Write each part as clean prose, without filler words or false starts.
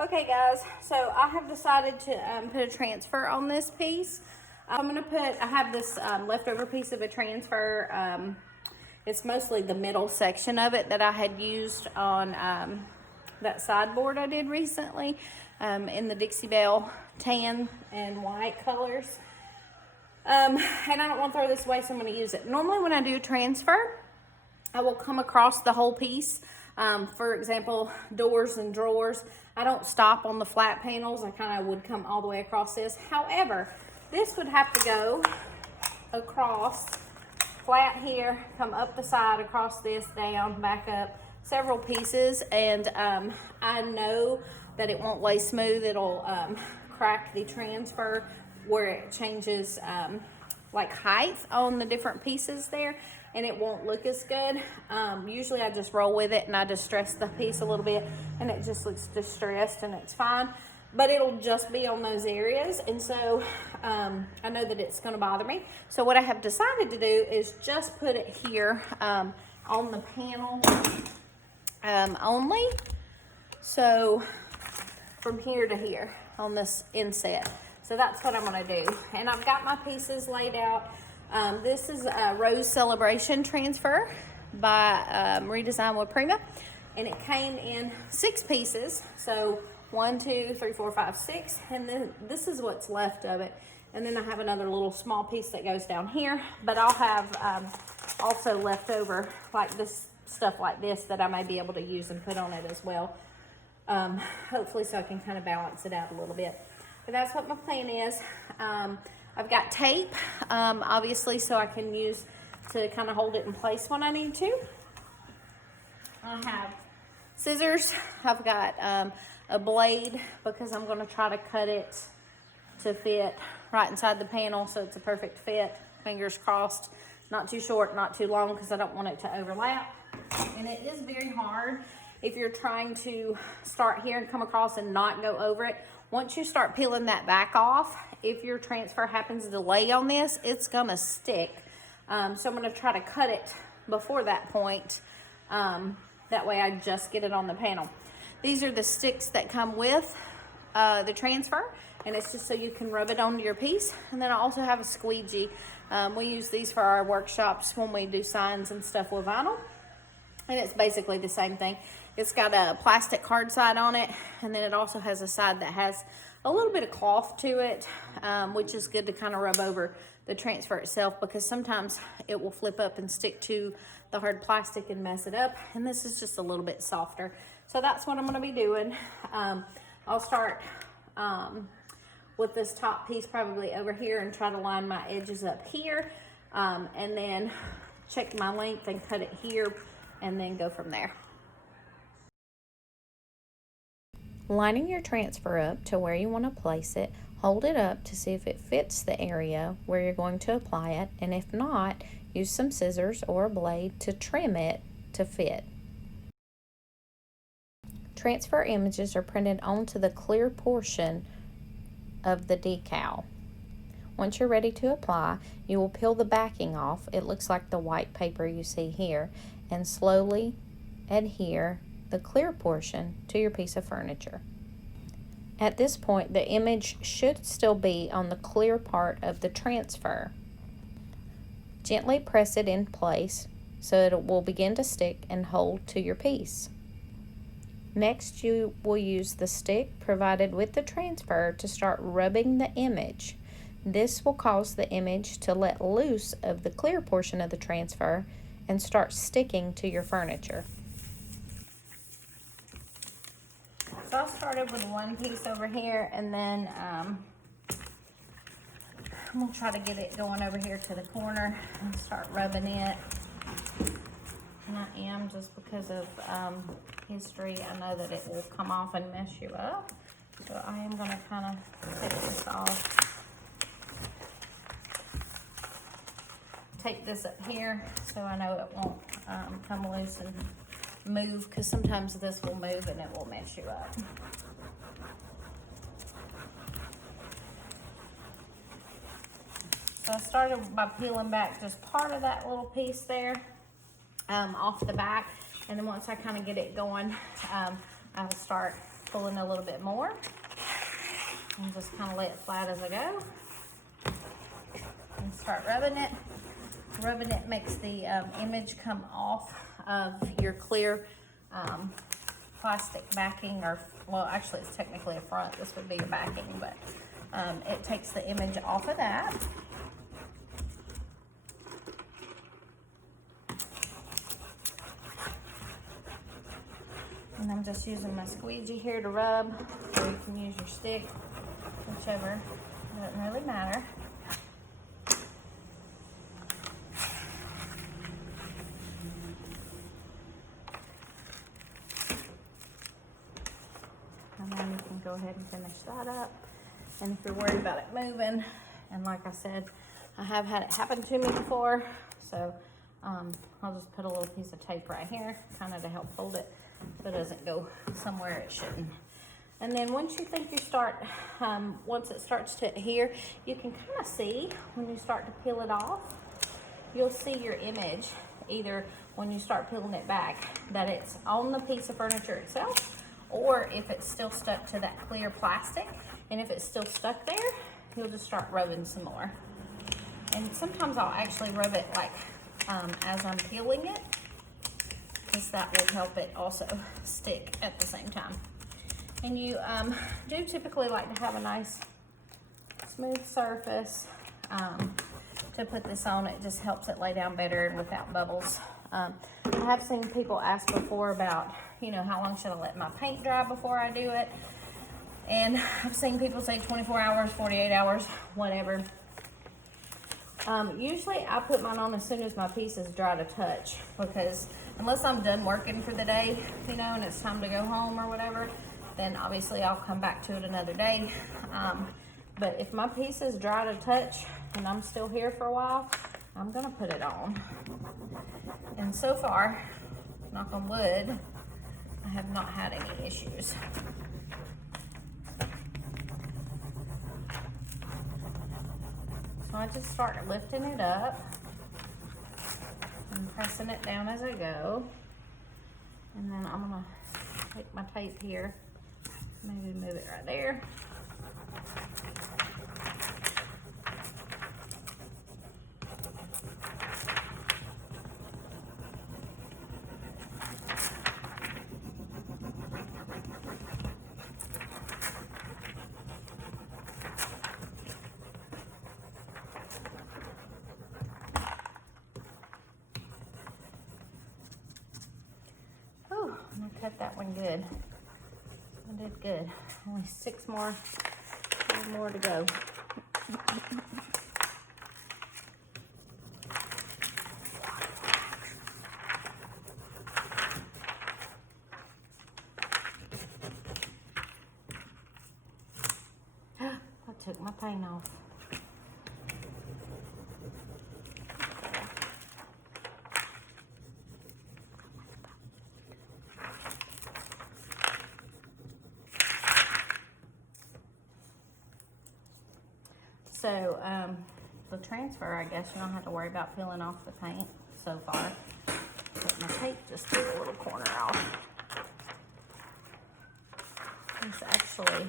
Okay guys, so I have decided to put a transfer on this piece. I have this leftover piece of a transfer. It's mostly the middle section of it that I had used on that sideboard I did recently in the Dixie Belle tan and white colors. And I don't want to throw this away, so I'm going to use it. Normally when I do a transfer, I will come across the whole piece. For example, doors and drawers. I don't stop on the flat panels. I kind of would come all the way across this. However, this would have to go across flat here, come up the side, across this, down, back up, several pieces. And I know that it won't lay smooth. It'll crack the transfer where it changes like height on the different pieces there, and it won't look as good. Usually I just roll with it and I distress the piece a little bit and it just looks distressed and it's fine, but it'll just be on those areas. And so I know that it's going to bother me. So what I have decided to do is just put it here on the panel only. So from here to here on this inset. So that's what I'm going to do. And I've got my pieces laid out. This is a Rose Celebration transfer by Redesign With Prima. And it came in 6 pieces. So 1, 2, 3, 4, 5, 6. And then this is what's left of it. And then I have another little small piece that goes down here. But I'll have also left over like this stuff like this that I may be able to use and put on it as well. Hopefully so I can kind of balance it out a little bit. But that's what my plan is. I've got tape, obviously, so I can use to kind of hold it in place when I need to. I have scissors. I've got a blade because I'm going to try to cut it to fit right inside the panel so it's a perfect fit. Fingers crossed. Not too short, not too long, because I don't want it to overlap. And it is very hard if you're trying to start here and come across and not go over it. Once you start peeling that back off, if your transfer happens to lay on this, it's gonna stick. So I'm gonna try to cut it before that point. That way I just get it on the panel. These are the sticks that come with the transfer, and it's just so you can rub it onto your piece. And then I also have a squeegee. We use these for our workshops when we do signs and stuff with vinyl. And it's basically the same thing. It's got a plastic hard side on it, and then it also has a side that has a little bit of cloth to it, which is good to kind of rub over the transfer itself, because sometimes it will flip up and stick to the hard plastic and mess it up. And this is just a little bit softer. So that's what I'm going to be doing. I'll start with this top piece probably over here and try to line my edges up here, and then check my length and cut it here, and then go from there. Lining your transfer up to where you want to place it, hold it up to see if it fits the area where you're going to apply it, and if not, use some scissors or a blade to trim it to fit. Transfer images are printed onto the clear portion of the decal. Once you're ready to apply, you will peel the backing off. It looks like the white paper you see here, and slowly adhere the clear portion to your piece of furniture. At this point, the image should still be on the clear part of the transfer. Gently press it in place so it will begin to stick and hold to your piece. Next, you will use the stick provided with the transfer to start rubbing the image. This will cause the image to let loose of the clear portion of the transfer and start sticking to your furniture. So I started with one piece over here, and then I'm gonna try to get it going over here to the corner and start rubbing it. And I am, just because of history, I know that it will come off and mess you up. So I am gonna kind of take this off. Take this up here so I know it won't come loose and move, because sometimes this will move and it will mess you up. So I started by peeling back just part of that little piece there off the back, and then once I kind of get it going, I will start pull in a little bit more and just kind of lay it flat as I go. And start rubbing it. Rubbing it makes the image come off of your clear plastic backing, or, well, actually it's technically a front. This would be your backing, but it takes the image off of that. And I'm just using my squeegee here to rub, or you can use your stick, whichever, doesn't really matter. And then you can go ahead and finish that up. And if you're worried about it moving, and like I said, I have had it happen to me before, so I'll just put a little piece of tape right here, kind of to help hold it so it doesn't go somewhere it shouldn't. And then once you think you start, once it starts to adhere, you can kind of see when you start to peel it off, you'll see your image, either when you start peeling it back, that it's on the piece of furniture itself, or if it's still stuck to that clear plastic. And if it's still stuck there, you'll just start rubbing some more. And sometimes I'll actually rub it like as I'm peeling it, because that will help it also stick at the same time. And you do typically like to have a nice smooth surface to put this on. It just helps it lay down better and without bubbles. I have seen people ask before about, you know, how long should I let my paint dry before I do it? And I've seen people say 24 hours, 48 hours, whatever. Usually I put mine on as soon as my piece is dry to touch, because unless I'm done working for the day, you know, and it's time to go home or whatever, then obviously I'll come back to it another day. But if my piece is dry to touch and I'm still here for a while, I'm gonna put it on. And so far, knock on wood, I have not had any issues. So I just start lifting it up and pressing it down as I go. And then I'm gonna take my tape here, maybe move it right there. I cut that one good. I did good. Only 6 more to go. I took my paint off. So the transfer, I guess you don't have to worry about peeling off the paint so far. But my tape just took a little corner off. It's actually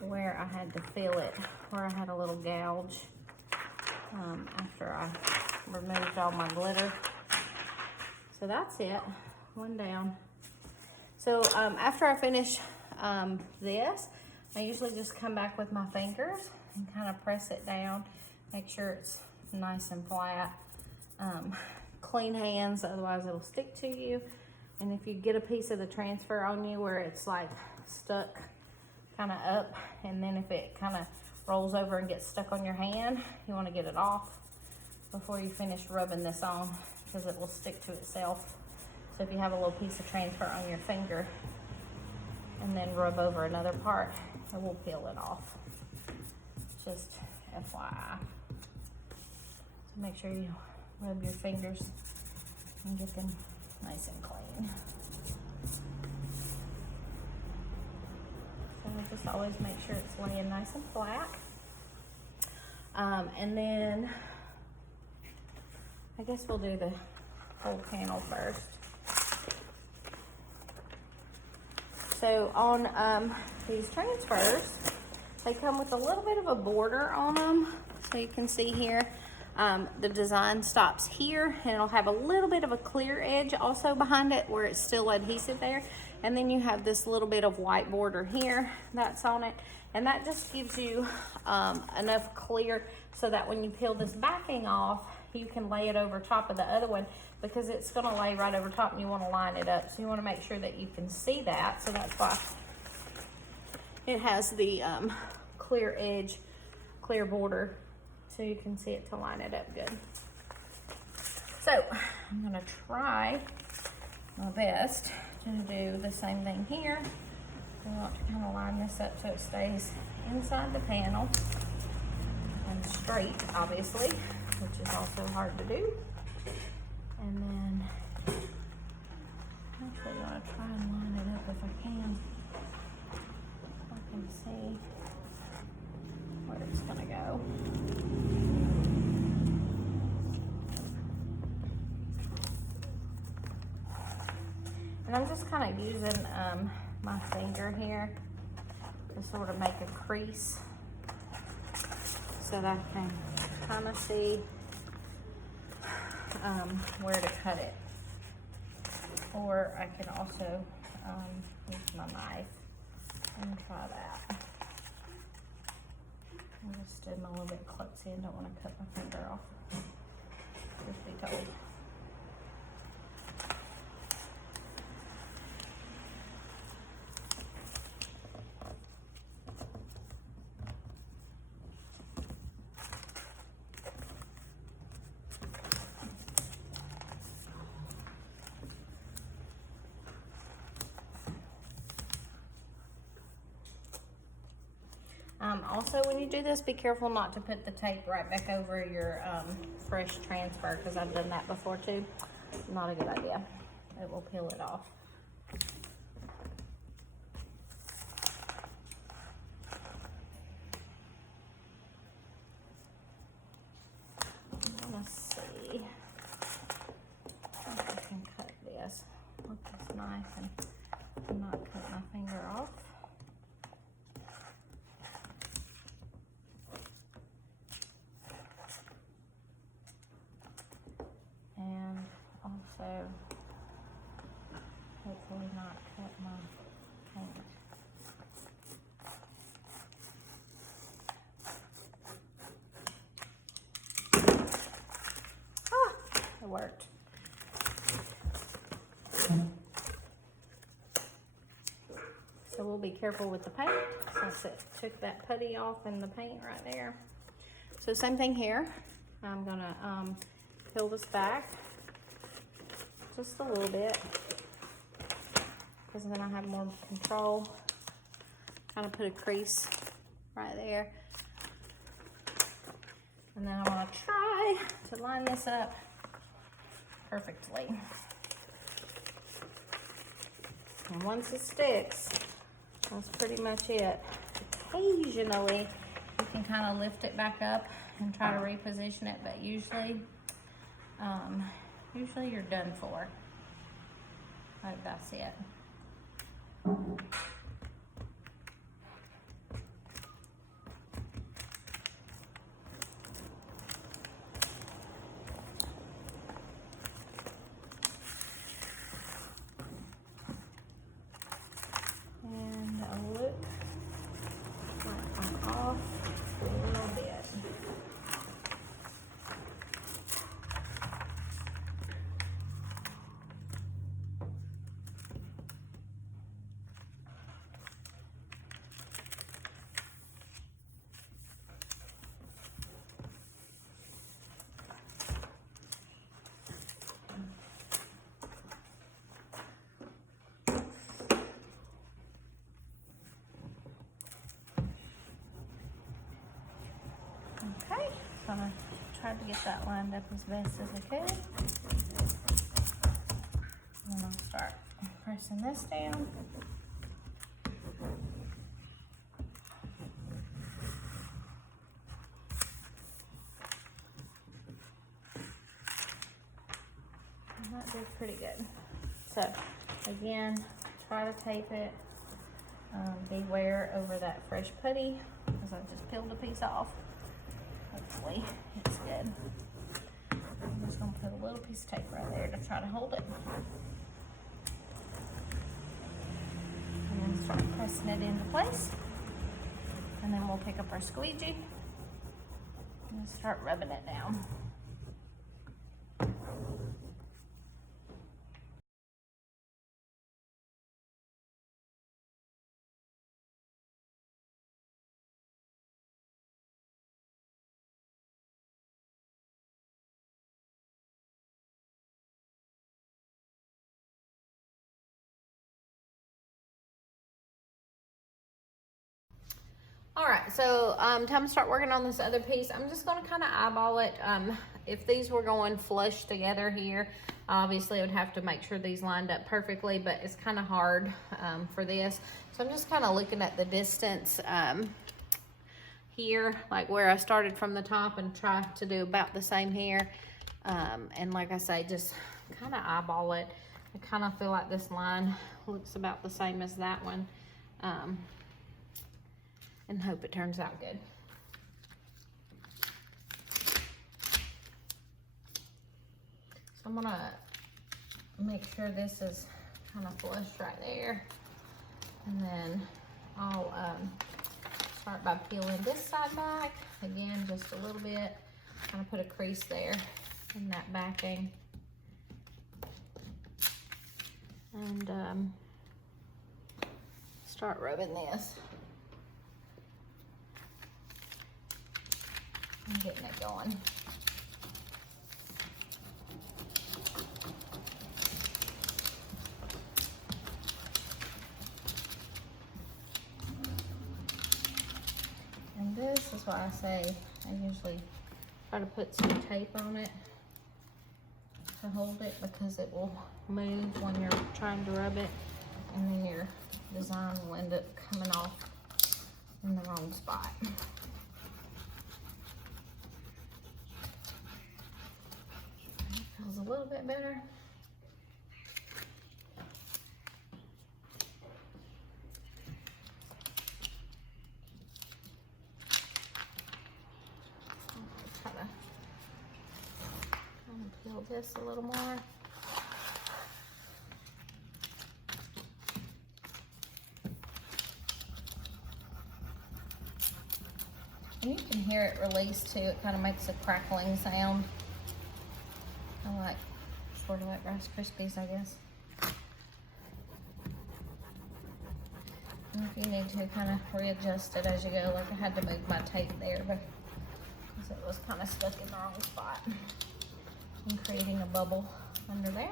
where I had to fill it, where I had a little gouge after I removed all my glitter. So that's it, one down. So after I finish this, I usually just come back with my fingers and kind of press it down, make sure it's nice and flat. Clean hands, otherwise it'll stick to you. And if you get a piece of the transfer on you where it's like stuck kind of up, and then if it kind of rolls over and gets stuck on your hand, you want to get it off before you finish rubbing this on, because it will stick to itself. So if you have a little piece of transfer on your finger and then rub over another part, it will peel it off. Just FYI. So make sure you rub your fingers and get them nice and clean. So just always make sure it's laying nice and flat. And then I guess we'll do the whole panel first. So on these transfers, they come with a little bit of a border on them. So you can see here, the design stops here, and it'll have a little bit of a clear edge also behind it where it's still adhesive there. And then you have this little bit of white border here that's on it. And that just gives you enough clear so that when you peel this backing off, you can lay it over top of the other one, because it's gonna lay right over top and you wanna line it up. So you wanna make sure that you can see that. So that's why it has the clear edge, clear border, so you can see it to line it up good. So I'm gonna try my best to do the same thing here. I want to kind of line this up so it stays inside the panel and straight, obviously, which is also hard to do. And then actually I want to try and line it up if I can. I can see where it's gonna go. And I'm just kind of using my finger here to sort of make a crease so that I can kind of see where to cut it. Or I can also use my knife and try that. I just stood a little bit close here and don't want to cut my finger off. Just be told. Also, when you do this, be careful not to put the tape right back over your fresh transfer, because I've done that before too. Not a good idea. It will peel it off. Let's see if I can cut this with this knife and not cut my finger off. And also, hopefully not cut my paint. Ah, it worked. So we'll be careful with the paint since it took that putty off in the paint right there. So same thing here. I'm gonna peel this back just a little bit, because then I have more control. Kind of put a crease right there. And then I want to try to line this up perfectly. And once it sticks, that's pretty much it. Occasionally, you can kind of lift it back up and try to reposition it, but usually you're done for. Like, that's it. And a look like I'm off a little bit. Okay, so I'm going to try to get that lined up as best as I could. And then I'll start pressing this down. And that did pretty good. So again, try to tape it Beware over that fresh putty, because I just peeled a piece off. Hopefully it's good. I'm just going to put a little piece of tape right there to try to hold it. And then start pressing it into place. And then we'll pick up our squeegee and start rubbing it down. All right, so time to start working on this other piece. I'm just gonna kind of eyeball it. If these were going flush together here, obviously I would have to make sure these lined up perfectly, but it's kind of hard for this. So I'm just kind of looking at the distance here, like where I started from the top, and try to do about the same here. And like I say, just kind of eyeball it. I kind of feel like this line looks about the same as that one. And hope it turns out good. So I'm gonna make sure this is kind of flush right there. And then I'll start by peeling this side back. Again, just a little bit. Kind of put a crease there in that backing. And start rubbing this. And getting it going. And this is why I say I usually try to put some tape on it to hold it, because it will move when you're trying to rub it, and then your design will end up coming off in the wrong spot. Feels a little bit better. Try to peel this a little more. And you can hear it release too. It kind of makes a crackling sound. I like sort of like Rice Krispies, I guess. And if you need to, kind of readjust it as you go. Like I had to move my tape there because it was kind of stuck in the wrong spot and creating a bubble under there.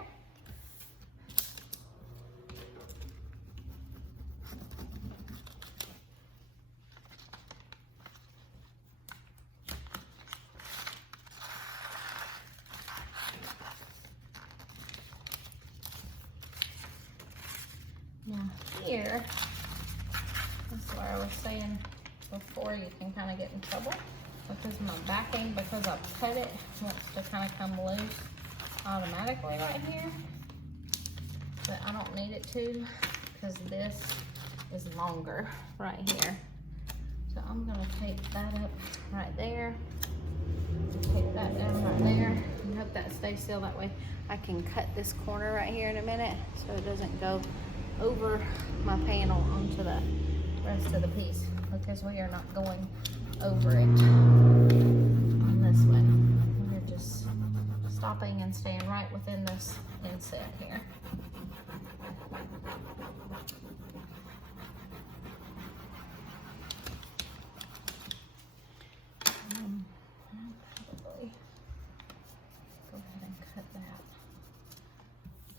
Now here, that's where I was saying before you can kind of get in trouble, because my backing, because I cut it, wants to kind of come loose automatically right here. But I don't need it to, because this is longer right here. So I'm gonna tape that up right there. Tape that down right there and hope that stays still. That way I can cut this corner right here in a minute so it doesn't go over my panel onto the rest of the piece, because we are not going over it on this one. We're just stopping and staying right within this inset here. Probably go ahead and cut that,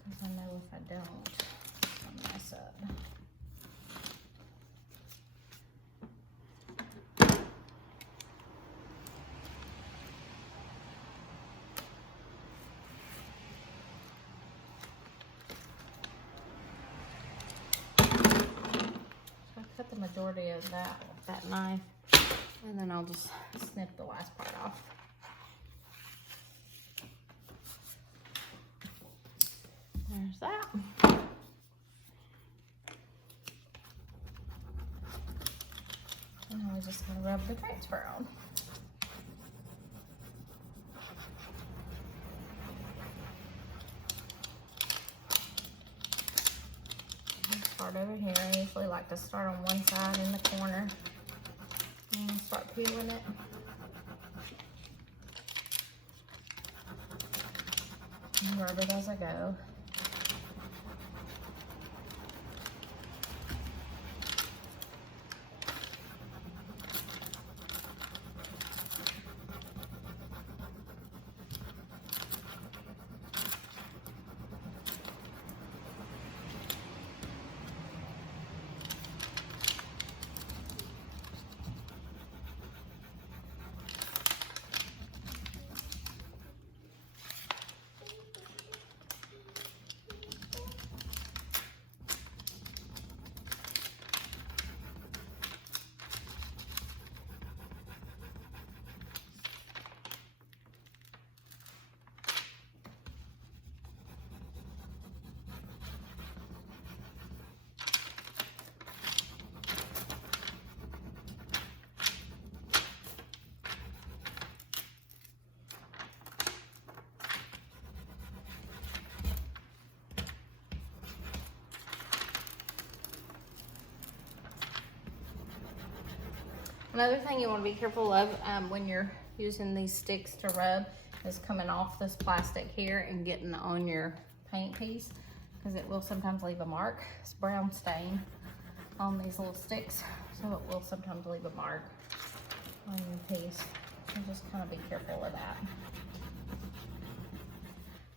because I know if I don't, I'll mess up. So I cut the majority of that with that knife, and then I'll just snip the last part off. There's that. we just gonna rub the transfer on. Start over here. I usually like to start on one side in the corner and start peeling it. And rub it as I go. Another thing you want to be careful of when you're using these sticks to rub is coming off this plastic here and getting on your paint piece, because it will sometimes leave a mark. It's brown stain on these little sticks, so it will sometimes leave a mark on your piece. So just kind of be careful of that.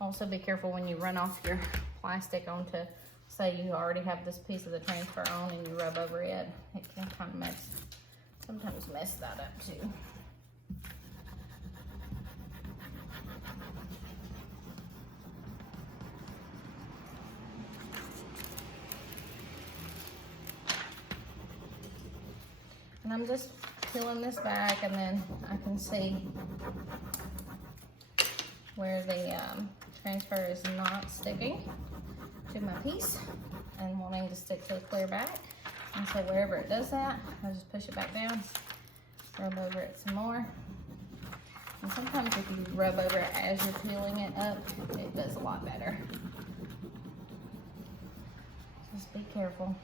Also be careful when you run off your plastic onto, say you already have this piece of the transfer on and you rub over it, it can kind of sometimes mess that up too. And I'm just peeling this back, and then I can see where the transfer is not sticking to my piece and wanting to stick to the clear back. And so wherever it does that, I just push it back down, rub over it some more. And sometimes if you rub over it as you're peeling it up, it does a lot better. Just be careful.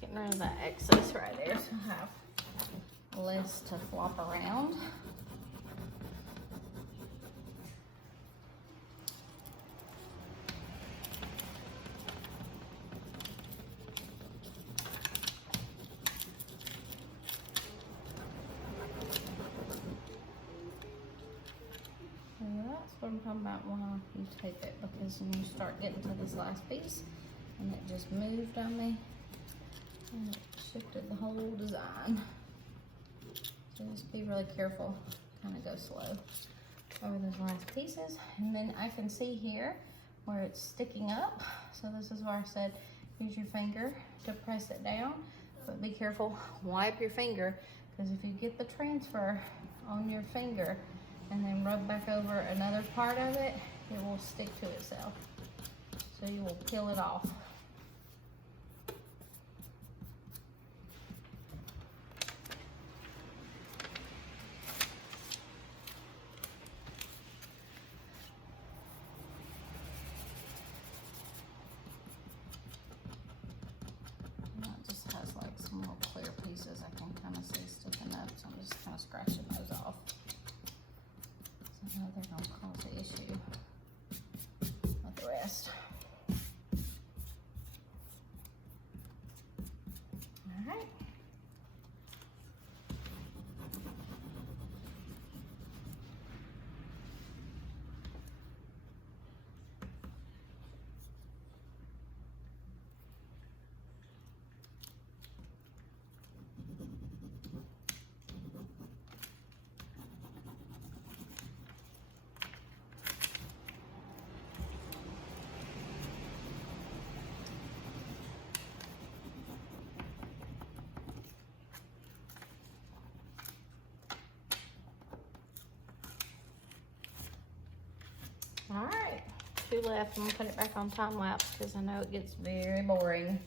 Getting rid of that excess right there, so I have less to flop around. And that's what I'm talking about when you tape it, because when you start getting to this last piece and it just moved on me, and it shifted the whole design. So just be really careful, kind of go slow over those last pieces. And then I can see here where it's sticking up. So this is where I said, use your finger to press it down, but be careful, wipe your finger, because if you get the transfer on your finger and then rub back over another part of it, it will stick to itself. So you will peel it off. clear pieces I can kind of see sticking up, so I'm just kind of scratching those off. So I know they're going to cause an issue with the rest. All right. All right, 2 left. I'm gonna put it back on time lapse because I know it gets very boring.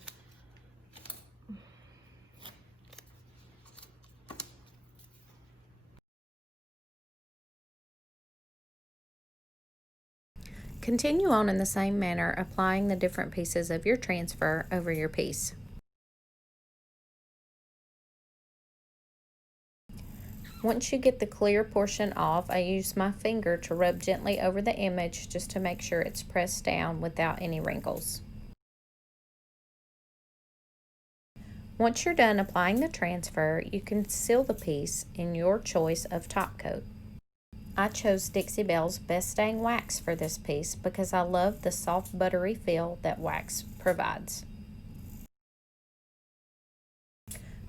Continue on in the same manner, applying the different pieces of your transfer over your piece. Once you get the clear portion off, I use my finger to rub gently over the image just to make sure it's pressed down without any wrinkles. Once you're done applying the transfer, you can seal the piece in your choice of top coat. I chose Dixie Belle's Best Staying Wax for this piece because I love the soft buttery feel that wax provides.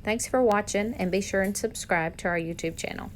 Thanks for watching, and be sure and subscribe to our YouTube channel.